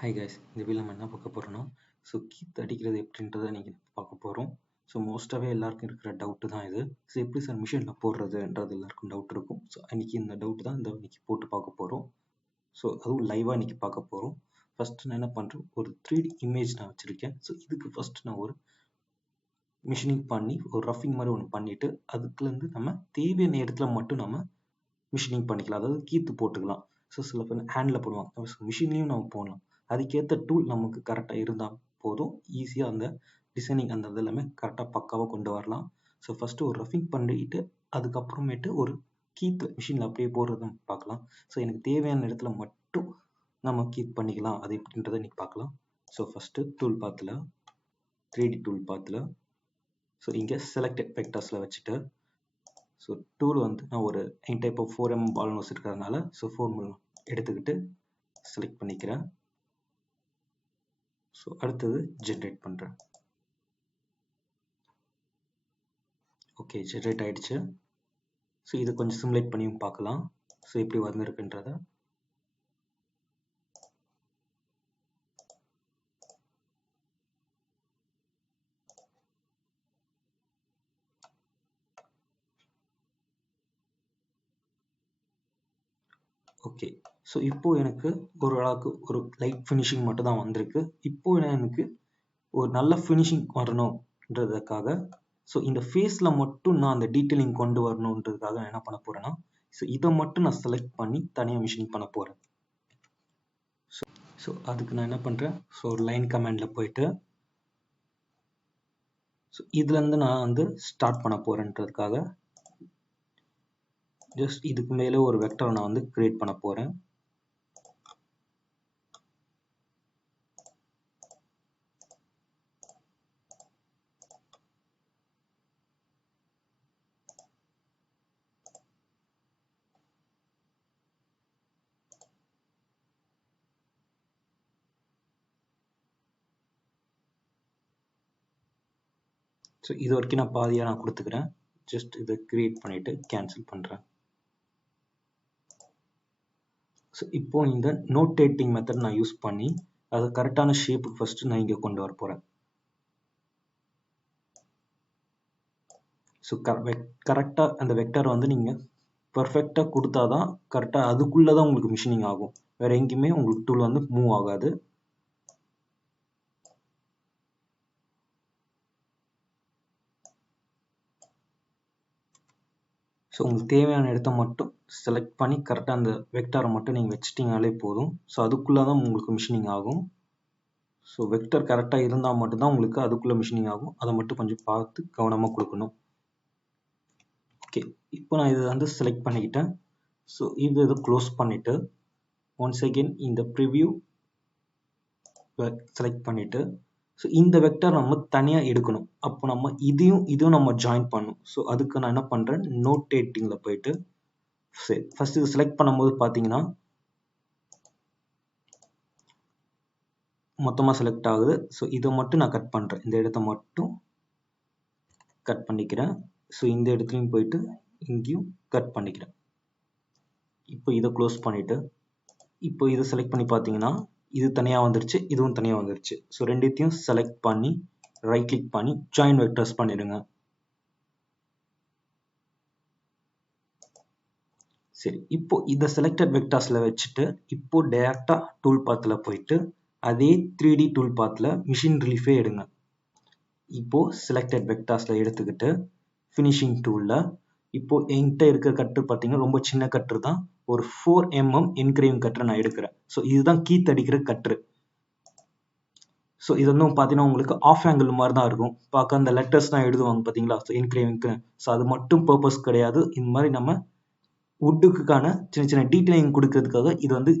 Hi guys, இந்த video நம்ம என்ன பார்க்க போகிறோம்னா கீத்து அடிக்கிறது எப்படின்றத நீங்கள் பார்க்க போகிறோம். மோஸ்ட்டாகவே எல்லாருக்கும் இருக்கிற டவுட்டு தான் இது. எப்படி சார் மிஷினில் போடுறதுன்றது எல்லாருக்கும் டவுட் இருக்கும். அன்றைக்கி இந்த டவுட் தான் இன்னைக்கு போட்டு பார்க்க போகிறோம். அதுவும் லைவாக இன்றைக்கி பார்க்க போகிறோம். ஃபஸ்ட்டு நான் என்ன பண்ணுறேன், ஒரு 3D இமேஜ் நான் வச்சுருக்கேன். இதுக்கு ஃபஸ்ட்டு நான் ஒரு மிஷினிங் பண்ணி ஒரு ரஃபிங் மாதிரி ஒன்று பண்ணிவிட்டு அதுக்குலேருந்து நம்ம தேவையான இடத்துல மட்டும் நம்ம மிஷினிங் பண்ணிக்கலாம். அதாவது கீத்து போட்டுக்கலாம். சில பேர் ஹேண்டில் போடுவாங்க, மிஷின்லேயும் நம்ம போடலாம். அதுக்கேற்ற டூல் நமக்கு கரெக்டாக இருந்தால் போதும், ஈஸியாக அந்த டிசைனிங் அந்த இது எல்லாமே கரெக்டாக பக்காவாக கொண்டு வரலாம். ஃபஸ்ட்டு ஒரு ரஃபிங் பண்ணிட்டு அதுக்கப்புறமேட்டு ஒரு கீத்து மிஷினில் அப்படியே போடுறதும் பார்க்கலாம். எனக்கு தேவையான இடத்துல மட்டும் நம்ம கீப் பண்ணிக்கலாம். அது எப்படின்றத இன்றைக்கி பார்க்கலாம். ஃபஸ்ட்டு டூல் பாத்தில் 3D டூல் பாத்தில் இங்கே செலக்டட் வெக்டர்ஸில் வச்சுட்டு டூல் வந்து நான் ஒரு டைப் ஆஃப் 4mm பால்னு வச்சுருக்கிறதுனால 4mm எடுத்துக்கிட்டு செலக்ட் பண்ணிக்கிறேன். அடுத்தது ஜென்ரேட் பண்ணுறேன். ஓகே, ஜென்ரேட் ஆகிடுச்சு. இதை கொஞ்சம் சிமுலேட் பண்ணியும் பார்க்கலாம். எப்படி வந்திருக்குன்றத. ஓகே, இப்போ எனக்கு ஒரு அளவுக்கு ஒரு லைட் ஃபினிஷிங் மட்டும் தான் வந்திருக்கு. இப்போ எனக்கு ஒரு நல்ல ஃபினிஷிங் வரணுன்றதுக்காக இந்த ஃபேஸில் மட்டும் நான் அந்த டீட்டெயிலிங் கொண்டு வரணுன்றதுக்காக நான் என்ன பண்ண போகிறேன்னா, இதை மட்டும் நான் செலக்ட் பண்ணி தனியாக மிஷினிங் பண்ண போகிறேன். அதுக்கு நான் என்ன பண்ணுறேன், ஒரு லைன் கமாண்டில் போயிட்டு இதுலேருந்து நான் வந்து ஸ்டார்ட் பண்ண போகிறேன்றதுக்காக ஜஸ்ட் இதுக்கு மேலே ஒரு வெக்டரை நான் வந்து கிரியேட் பண்ண போகிறேன். இது வரைக்கும் நான் பாதியாக நான் கொடுத்துக்கிறேன். ஜஸ்ட் இதை கிரியேட் பண்ணிவிட்டு கேன்சல் பண்ணுறேன். இப்போ இந்த நோட்டேட்டிங் மெத்தட் நான் யூஸ் பண்ணி அதை கரெக்டான ஷேப்புக்கு ஃபஸ்ட்டு நான் இங்கே கொண்டு வர போகிறேன். கரெக்டாக அந்த வெக்டர் வந்து நீங்கள் பர்ஃபெக்டாக கொடுத்தா தான் கரெக்டாக அதுக்குள்ளே தான் உங்களுக்கு மிஷினிங் ஆகும். வேறு எங்கேயுமே உங்களுக்கு டூல் வந்து மூவ் ஆகாது. உங்களுக்கு தேவையான இடத்த மட்டும் செலக்ட் பண்ணி கரெக்டாக அந்த வெக்டரை மட்டும் நீங்கள் வச்சிட்டிங்கனாலே போதும். அதுக்குள்ளே தான் உங்களுக்கு மிஷினிங் ஆகும். வெக்டர் கரெக்டாக இருந்தால் மட்டும்தான் உங்களுக்கு அதுக்குள்ளே மிஷினிங் ஆகும். அதை மட்டும் கொஞ்சம் பார்த்து கவனமாக கொடுக்கணும். ஓகே, இப்போ நான் இதை வந்து செலக்ட் பண்ணிக்கிட்டேன். இதை க்ளோஸ் பண்ணிவிட்டு ஒன்ஸ் அகெயின் இந்த ப்ரிவ்யூ செலக்ட் பண்ணிவிட்டு இந்த வெக்டர் நம்ம தனியாக எடுக்கணும். அப்போ நம்ம இதுவும் நம்ம ஜாயின் பண்ணணும். அதுக்கு நான் என்ன பண்ணுறேன், நோட்டேட்டிங்கில் போயிட்டு ஃபர்ஸ்ட் இது செலக்ட் பண்ணும்போது பார்த்தீங்கன்னா மொத்தமாக செலக்ட் ஆகுது. இதை மட்டும் நான் கட் பண்ணுறேன். இந்த இடத்த மட்டும் கட் பண்ணிக்கிறேன். இந்த இடத்துலையும் போயிட்டு இங்கேயும் கட் பண்ணிக்கிறேன். இப்போ இதை க்ளோஸ் பண்ணிவிட்டு இப்போ இதை செலக்ட் பண்ணி பார்த்தீங்கன்னா இது தனியாக வந்துருச்சு, இதுவும் தனியாக வந்துருச்சு. ரெண்டுத்தையும் செலக்ட் பண்ணி ரைட் கிளிக் பண்ணி ஜாயின் வெக்டர்ஸ் பண்ணிடுங்க. சரி, இப்போ இந்த செலக்டட் வெக்டர்ஸில் வச்சுட்டு இப்போ டைரக்டாக டூல் பாத்தில் போயிட்டு அதே 3D டூல் பாத்தில் மிஷின் ரிலீஃபே எடுங்க. இப்போ செலக்டட் வெக்டர்ஸில் எடுத்துக்கிட்டு ஃபினிஷிங் டூலில் இப்போ என்கிட்ட இருக்கிற கட்டு பார்த்தீங்கன்னா ரொம்ப சின்ன கட்டு தான். ஒரு 4mm என்கிரேவிங் கட்டரை நான் எடுக்கிறேன். இதுதான் கீத்து அடிக்கிற கட்டு. இது வந்து பார்த்தீங்கன்னா உங்களுக்கு ஆஃப் ஆங்கிள் மாதிரி தான் இருக்கும். பார்க்க அந்த லெட்டர்ஸ் தான் எழுதுவாங்க பார்த்தீங்களா, என்கிரேவிங்க்கு. அது மட்டும் பர்பஸ் கிடையாது. இந்த மாதிரி நம்ம வுட்டுக்கான சின்ன சின்ன டீட்டெயிலிங் கொடுக்கறதுக்காக இது வந்து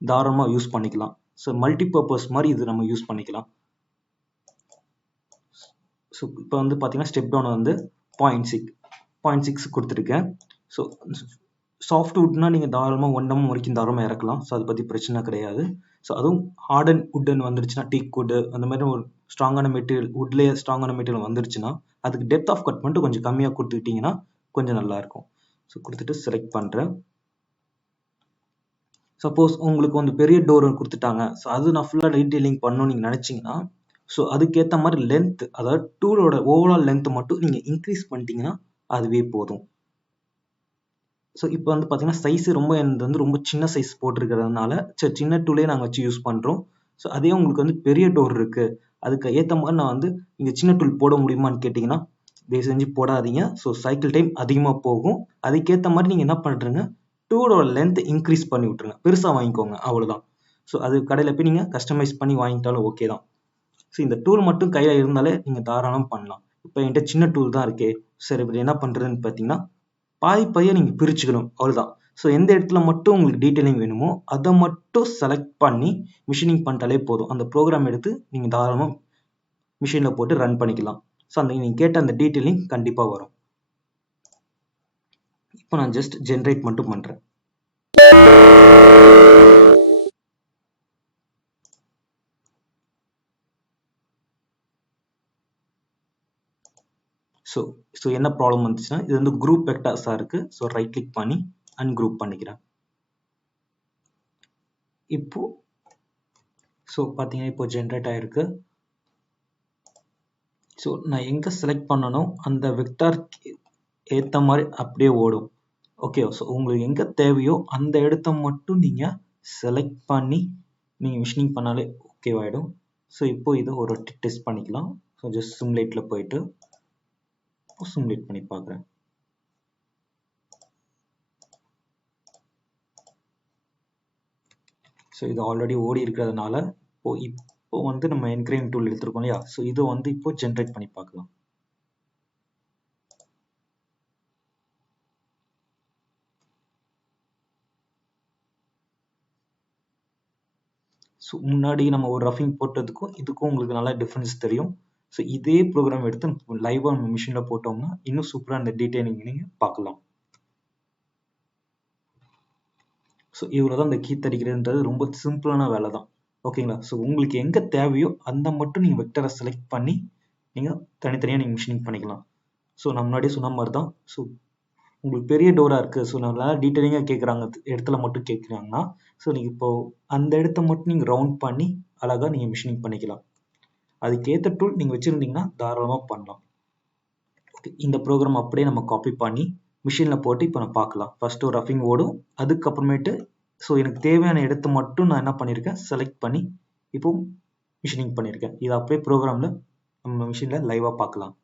தாராளமாக யூஸ் பண்ணிக்கலாம். மல்டி பர்பஸ் மாதிரி இது நம்ம யூஸ் பண்ணிக்கலாம். இப்போ வந்து பார்த்தீங்கன்னா ஸ்டெப் டவுன் வந்து 0.6 கொடுத்துருக்கேன். சாஃப்ட் வுட்னா நீங்கள் தாராளமாக 1mm வரைக்கும் தாராளமாக இறக்கலாம். அதை பற்றி பிரச்சனை கிடையாது. அதுவும் ஹார்டன் வுட்னு வந்துருச்சுன்னா, டீக் வுட் அந்த மாதிரி ஒரு ஸ்ட்ராங்கான மெட்டீரியல், வுட்லேயே ஸ்ட்ராங்கான மெட்டீரியல் வந்துருச்சுன்னா அதுக்கு டெப்த் ஆஃப் கட் மட்டும் கொஞ்சம் கம்மியாக கொடுத்துக்கிட்டிங்கன்னா கொஞ்சம் நல்லாயிருக்கும். கொடுத்துட்டு செலக்ட் பண்ணுறேன். சப்போஸ் உங்களுக்கு வந்து பெரிய டோர் கொடுத்துட்டாங்க, ஸோ அது நான் ஃபுல்லாக டீட்டெயிலிங் பண்ணணும்னு நீங்கள் நினச்சிங்கன்னா, ஸோ அதுக்கேற்ற மாதிரி லென்த், அதாவது டூலோட ஓவரால் லென்த் மட்டும் நீங்கள் இன்க்ரீஸ் பண்ணிட்டீங்கன்னா அதுவே போதும். ஸோ இப்போ வந்து பார்த்தீங்கன்னா சைஸ் ரொம்ப எனக்கு வந்து ரொம்ப சின்ன சைஸ் போட்டிருக்கிறதுனால சரி சின்ன டூலே நாங்கள் வச்சு யூஸ் பண்ணுறோம். ஸோ அதே உங்களுக்கு வந்து பெரிய டோர் இருக்குது, அதுக்கு ஏற்ற மாதிரி நான் வந்து நீங்கள் சின்ன டூல் போட முடியுமான்னு கேட்டிங்கன்னா தயவு செஞ்சு போடாதீங்க. ஸோ சைக்கிள் டைம் அதிகமாக போகும். அதுக்கேற்ற மாதிரி நீங்கள் என்ன பண்ணுறீங்க, டூலோட லென்த் இன்க்ரீஸ் பண்ணி விட்ருங்க, பெருசாக வாங்கிக்கோங்க, அவ்வளோதான். ஸோ அது கடையில் போய் நீங்கள் கஸ்டமைஸ் பண்ணி வாங்கிட்டாலும் ஓகே தான். ஸோ இந்த டூல் மட்டும் கையில் இருந்தாலே நீங்கள் தாராளம் பண்ணலாம். இப்போ என்கிட்ட சின்ன டூல் தான் இருக்கே, சரி இப்படி என்ன பண்ணுறதுன்னு பார்த்தீங்கன்னா பாதியை நீங்கள் பிரிச்சுக்கணும், அவ்வளோதான். ஸோ எந்த இடத்துல மட்டும் உங்களுக்கு டீட்டெயிலிங் வேணுமோ அதை மட்டும் செலக்ட் பண்ணி மிஷினிங் பண்ணிட்டாலே போதும். அந்த ப்ரோக்ராம் எடுத்து நீங்கள் தாராளமாக மிஷினில் போட்டு ரன் பண்ணிக்கலாம். ஸோ அந்த நீங்கள் கேட்ட அந்த டீட்டெயிலிங் கண்டிப்பாக வரும். இப்போ நான் ஜஸ்ட் ஜென்ரேட் மட்டும் பண்ணுறேன். ஸோ என்ன ப்ராப்ளம் வந்துச்சுன்னா, இது வந்து குரூப் வெக்டார்ஸாக இருக்குது. ஸோ ரைட் கிளிக் பண்ணி அன்குரூப் பண்ணிக்கிறேன். இப்போ ஸோ பார்த்தீங்கன்னா இப்போ ஜென்ரேட் ஆகிருக்கு. ஸோ நான் எங்கே செலக்ட் பண்ணணும் அந்த வெக்டார் ஏற்ற மாதிரி அப்படியே ஓடும். ஓகே, ஸோ உங்களுக்கு எங்கே தேவையோ அந்த இடத்த மட்டும் நீங்கள் செலக்ட் பண்ணி நீங்கள் மிஷினிங் பண்ணாலே ஓகேவாயிடும். ஸோ இப்போ இதை ஒரு டெஸ்ட் பண்ணிக்கலாம். ஸோ ஜஸ்ட் சிமுலேட்டில் போயிட்டு சிமுலேட் பண்ணி பார்க்குறேன். ஸோ இது ஆல்ரெடி ஓடி இருக்கிறதுனால இப்போ வந்து நம்ம என்கிரேவிங் டூல் எடுத்துருக்கோம் இல்லையா, ஸோ இதை வந்து இப்போ ஜென்ரேட் பண்ணி பார்க்கலாம். ஸோ முன்னாடி நம்ம ஒரு ரஃபிங் போட்டதுக்கும் இதுக்கும் உங்களுக்கு நல்லா டிஃப்ரென்ஸ் தெரியும். ஸோ இதே ப்ரோக்ராம் எடுத்து லைவாக நம்ம மிஷினில் போட்டோம்னா இன்னும் சூப்பராக அந்த டீட்டெயிலிங் நீங்கள் பார்க்கலாம். ஸோ இவ்வளோ தான் இந்த கீத் அடிக்கிறதுன்றது ரொம்ப சிம்பிளான வேலை தான். ஓகேங்களா? ஸோ உங்களுக்கு எங்கே தேவையோ அந்த மட்டும் நீங்கள் வெக்டரை செலக்ட் பண்ணி நீங்கள் தனித்தனியாக நீங்கள் மிஷினிங் பண்ணிக்கலாம். ஸோ நான் முன்னாடியே சொன்ன மாதிரி தான். ஸோ உங்களுக்கு பெரிய டோராக இருக்குது, ஸோ நல்லா டீட்டெயிலிங்காக கேட்குறாங்க இடத்துல மட்டும் கேட்குறாங்கன்னா, ஸோ நீங்கள் இப்போது அந்த இடத்த மட்டும் நீங்கள் ரவுண்ட் பண்ணி அழகாக நீங்கள் மிஷினிங் பண்ணிக்கலாம். அதுக்கேற்ற டூல் நீங்கள் வச்சுருந்தீங்கன்னா தாராளமாக பண்ணலாம். ஓகே, இந்த ப்ரோக்ராம் அப்படியே நம்ம காப்பி பண்ணி மிஷினில் போட்டு இப்போ நான் பார்க்கலாம். ஃபஸ்ட்டு ஒரு ரஃபிங் ஓடும், அதுக்கப்புறமேட்டு ஸோ எனக்கு தேவையான இடத்த மட்டும் நான் என்ன பண்ணியிருக்கேன் செலக்ட் பண்ணி இப்போ மிஷினிங் பண்ணியிருக்கேன். இதை அப்படியே ப்ரோக்ராமில் நம்ம மிஷினில் லைவாக பார்க்கலாம்.